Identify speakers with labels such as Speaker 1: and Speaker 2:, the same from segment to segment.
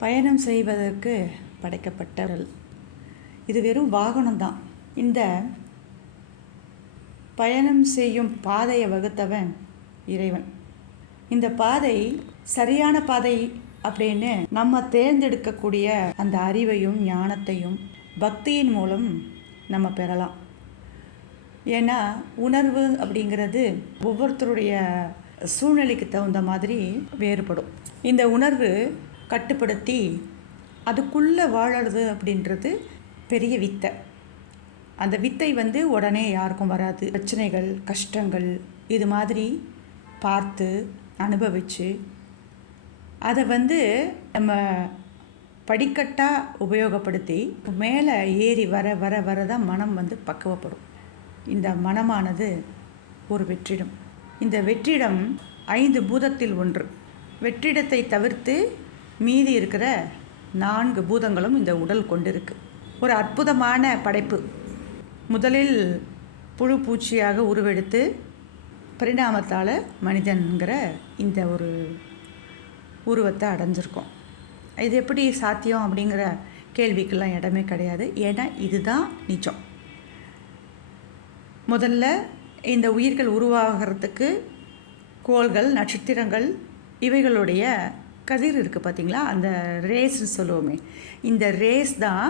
Speaker 1: பயணம் செய்வதற்கு படைக்கப்பட்டவர்கள். இது வெறும் வாகனம்தான் இந்த பயணம் செய்யும் பாதையை வகுத்தவன் இறைவன். இந்த பாதை சரியான பாதை அப்படின்னு நம்ம தேர்ந்தெடுக்கக்கூடிய அந்த அறிவையும் ஞானத்தையும் பக்தியின் மூலம் நம்ம பெறலாம். ஏன்னா உணர்வு அப்படிங்கிறது ஒவ்வொருத்தருடைய சூழ்நிலைக்கு தகுந்த மாதிரி வேறுபடும். இந்த உணர்வு கட்டுப்படுத்தி அதுக்குள்ளே வாழறது அப்படின்றது பெரிய வித்தை. அந்த வித்தை வந்து உடனே யாருக்கும் வராது. பிரச்சனைகள் கஷ்டங்கள் இது மாதிரி பார்த்து அனுபவித்து அதை வந்து நம்ம படிக்கட்டாக உபயோகப்படுத்தி மேலே ஏறி வர வர வர தான் மனம் வந்து பக்குவப்படும். இந்த மனமானது ஒரு வெற்றிடம். இந்த வெற்றிடம் ஐந்து பூதத்தில் ஒன்று. வெற்றிடத்தை தவிர்த்து மீதி இருக்கிற நான்கு பூதங்களும் இந்த உடல் கொண்டிருக்கு. ஒரு அற்புதமான படைப்பு. முதலில் புழு பூச்சியாக உருவெடுத்து பரிணாமத்தால் மனிதன்கிற இந்த ஒரு உருவத்தை அடைஞ்சிருக்கோம். இது எப்படி சாத்தியம் அப்படிங்கிற கேள்விக்கெல்லாம் இடமே கிடையாது. ஏன்னா இதுதான் நிஜம் முதல்ல இந்த உயிர்கள் உருவாகிறதுக்கு கோள்கள் நட்சத்திரங்கள் இவைகளுடைய கதிர் இருக்குது பார்த்தீங்களா அந்த ரேஸ்ன்னு சொல்லுவோமே. இந்த ரேஸ் தான்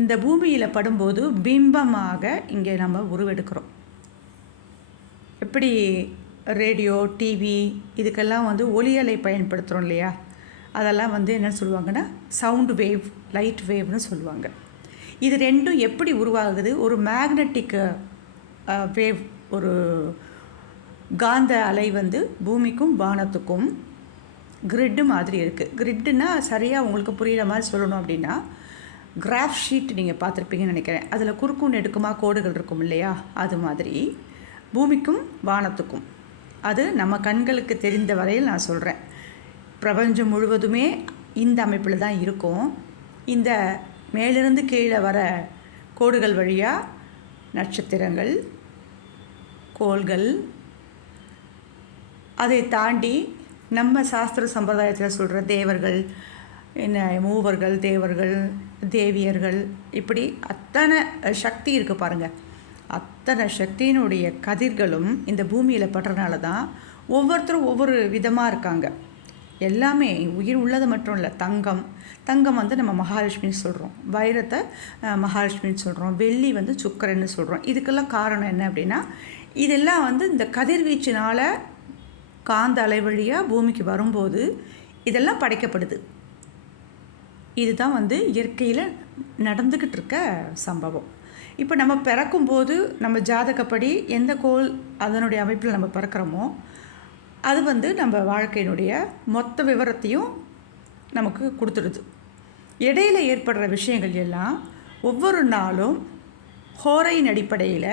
Speaker 1: இந்த பூமியில் படும்போது பிம்பமாக இங்கே நம்ம உருவெடுக்கிறோம். எப்படி ரேடியோ டிவி இதுக்கெல்லாம் வந்து ஒளியலை பயன்படுத்துகிறோம் இல்லையா? அதெல்லாம் வந்து என்ன சொல்லுவாங்கன்னா சவுண்டு வேவ் லைட் வேவ்னு சொல்லுவாங்க. இது ரெண்டும் எப்படி உருவாகுது? ஒரு மேக்னட்டிக் வேவ் ஒரு காந்த அலை வந்து பூமிக்கும் வானத்துக்கும் கிரிட்டு மாதிரி இருக்குது கிரிட்டுனா சரியாக உங்களுக்கு புரிகிற மாதிரி சொல்லணும் அப்படின்னா கிராஃப் ஷீட் நீங்கள் பார்த்துருப்பீங்கன்னு நினைக்கிறேன். அதில் குறுக்கும் நெடுக்குமா கோடுகள் இருக்கும் இல்லையா? அது மாதிரி. பூமிக்கும் வானத்துக்கும். அது நம்ம கண்களுக்கு தெரிந்த வரையில் நான் சொல்கிறேன் பிரபஞ்சம் முழுவதுமே இந்த அமைப்பில் தான் இருக்கும். இந்த மேலிருந்து கீழே வர கோடுகள் வழியாக நட்சத்திரங்கள் கோள்கள் அதை தாண்டி நம்ம சாஸ்திர சம்பிரதாயத்தில் சொல்கிற தேவர்கள் என்ன மூவர்கள் தேவர்கள் தேவியர்கள் இப்படி அத்தனை சக்தி இருக்குது பாருங்கள் அத்தனை சக்தியினுடைய கதிர்களும் இந்த பூமியில் படுறதுனால தான் ஒவ்வொருத்தரும் ஒவ்வொரு விதமாக இருக்காங்க. எல்லாமே உயிர் உள்ளது மட்டும் இல்லை தங்கம். தங்கம் வந்து நம்ம மகாலட்சுமின்னு சொல்கிறோம் வைரத்தை மகாலட்சுமின்னு சொல்கிறோம் வெள்ளி வந்து சுக்கரன்னு சொல்கிறோம் இதுக்கெல்லாம் காரணம் என்ன அப்படின்னா இதெல்லாம் வந்து இந்த கதிர்வீச்சினால் காந்த அலை வழியாக பூமிக்கு வரும்போது இதெல்லாம் படைக்கப்படுது. இதுதான் வந்து இயற்கையில் நடந்துக்கிட்டு இருக்க சம்பவம். இப்போ நம்ம பிறக்கும்போது நம்ம ஜாதகப்படி எந்த கோள் அதனுடைய அமைப்பில் நம்ம பிறக்கிறோமோ அது வந்து நம்ம வாழ்க்கையினுடைய மொத்த விவரத்தையும் நமக்கு கொடுத்துடுது. இடையில ஏற்படுற விஷயங்கள் எல்லாம் ஒவ்வொரு நாளும் ஹோரையின் அடிப்படையில்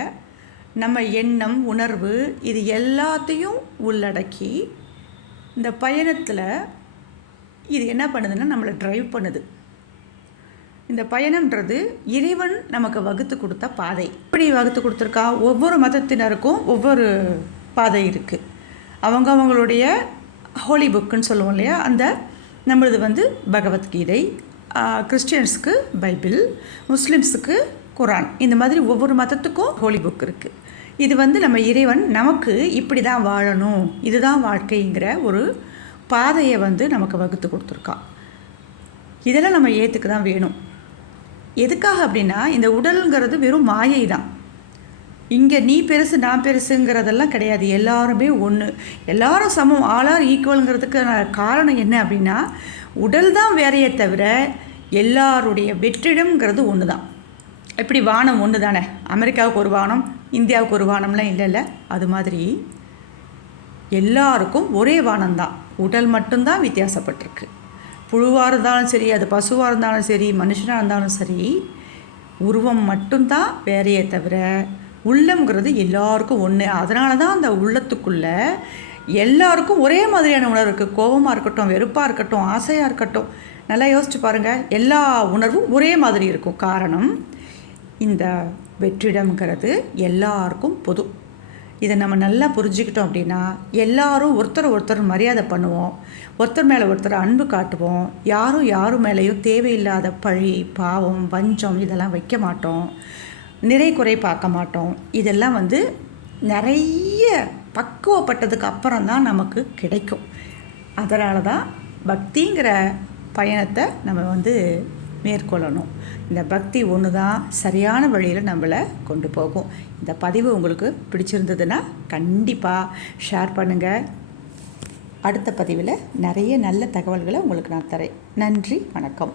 Speaker 1: நம்ம எண்ணம் உணர்வு இது எல்லாத்தையும் உள்ளடக்கி இந்த பயணத்தில் இது என்ன பண்ணுதுன்னா நம்மளை ட்ரைவ் பண்ணுது. இந்த பயணம்ன்றது இறைவன் நமக்கு வகுத்து கொடுத்த பாதை. இப்படி வகுத்து கொடுத்துருக்கா? ஒவ்வொரு மதத்தினருக்கும் ஒவ்வொரு பாதை இருக்குது அவங்க அவங்களுடைய ஹோலி புக்குன்னு சொல்லுவோம் இல்லையா? அந்த நம்மளது வந்து பகவத்கீதை கிறிஸ்டியன்ஸுக்கு பைபிள் முஸ்லீம்ஸுக்கு குரான். இந்த மாதிரி ஒவ்வொரு மதத்துக்கும் ஹோலி புக் இருக்குது இது வந்து நம்ம இறைவன் நமக்கு இப்படி தான் வாழணும் இதுதான் வாழ்க்கைங்கிற ஒரு பாதையை வந்து நமக்கு வகுத்து கொடுத்துருக்கான் இதெல்லாம் நம்ம ஏற்றுக்க தான் வேணும். எதுக்காக அப்படின்னா இந்த உடலுங்கிறது வெறும் மாயை தான் இங்கே நீ பெருசு நான் பெருசுங்கிறதெல்லாம் கிடையாது. எல்லாருமே ஒன்று எல்லாரும் சமம். ஆளார் ஈக்குவலுங்கிறதுக்கு காரணம் என்ன அப்படின்னா உடல் தான் வேறையே தவிர எல்லாருடைய வெற்றிடம்ங்கிறது ஒன்று தான் எப்படி வானம் ஒன்று தானே? அமெரிக்காவுக்கு ஒரு வானம் இந்தியாவுக்கு ஒரு வானம்லாம் இல்லைல்ல அது மாதிரி எல்லாருக்கும் ஒரே வானம் தான் உடல் மட்டும்தான் வித்தியாசப்பட்டிருக்கு. புழுவாக இருந்தாலும் சரி அது பசுவாக இருந்தாலும் சரி மனுஷனாக இருந்தாலும் சரி உருவம் மட்டும்தான் வேறையே தவிர உள்ளம்ங்கிறது எல்லாருக்கும் ஒன்று அதனால தான் அந்த உள்ளத்துக்குள்ளே எல்லாருக்கும் ஒரே மாதிரியான உணர்வு இருக்குது கோபமாக இருக்கட்டும் வெறுப்பாக இருக்கட்டும் ஆசையாக இருக்கட்டும். நல்லா யோசிச்சு பாருங்கள் எல்லா உணர்வும் ஒரே மாதிரி இருக்கும். காரணம் இந்த வெற்றிடம்ங்கிறது எல்லாருக்கும் பொது. இதை நம்ம நல்லா புரிஞ்சுக்கிட்டோம் அப்படின்னா எல்லாரும் ஒருத்தர் ஒருத்தர் மரியாதை பண்ணுவோம். ஒருத்தர் மேலே ஒருத்தர் அன்பு காட்டுவோம். யாரும் யாரும் மேலேயும் தேவையில்லாத பழி பாவம் வஞ்சம் இதெல்லாம் வைக்க மாட்டோம். நிறை குறை பார்க்க மாட்டோம். இதெல்லாம் வந்து நிறைய பக்குவப்பட்டதுக்கு அப்புறம் தான் நமக்கு கிடைக்கும். அதனால தான் பக்திங்கிற பயணத்தை நம்ம வந்து மேற்கொள்ளணும். இந்த பக்தி ஒன்று தான் சரியான வழியில் நம்மளை கொண்டு போகும். இந்த பதிவு உங்களுக்கு பிடிச்சிருந்ததுன்னா கண்டிப்பாக ஷேர் பண்ணுங்கள் அடுத்த பதிவில் நிறைய நல்ல தகவல்களை உங்களுக்கு நான் தரேன். நன்றி வணக்கம்.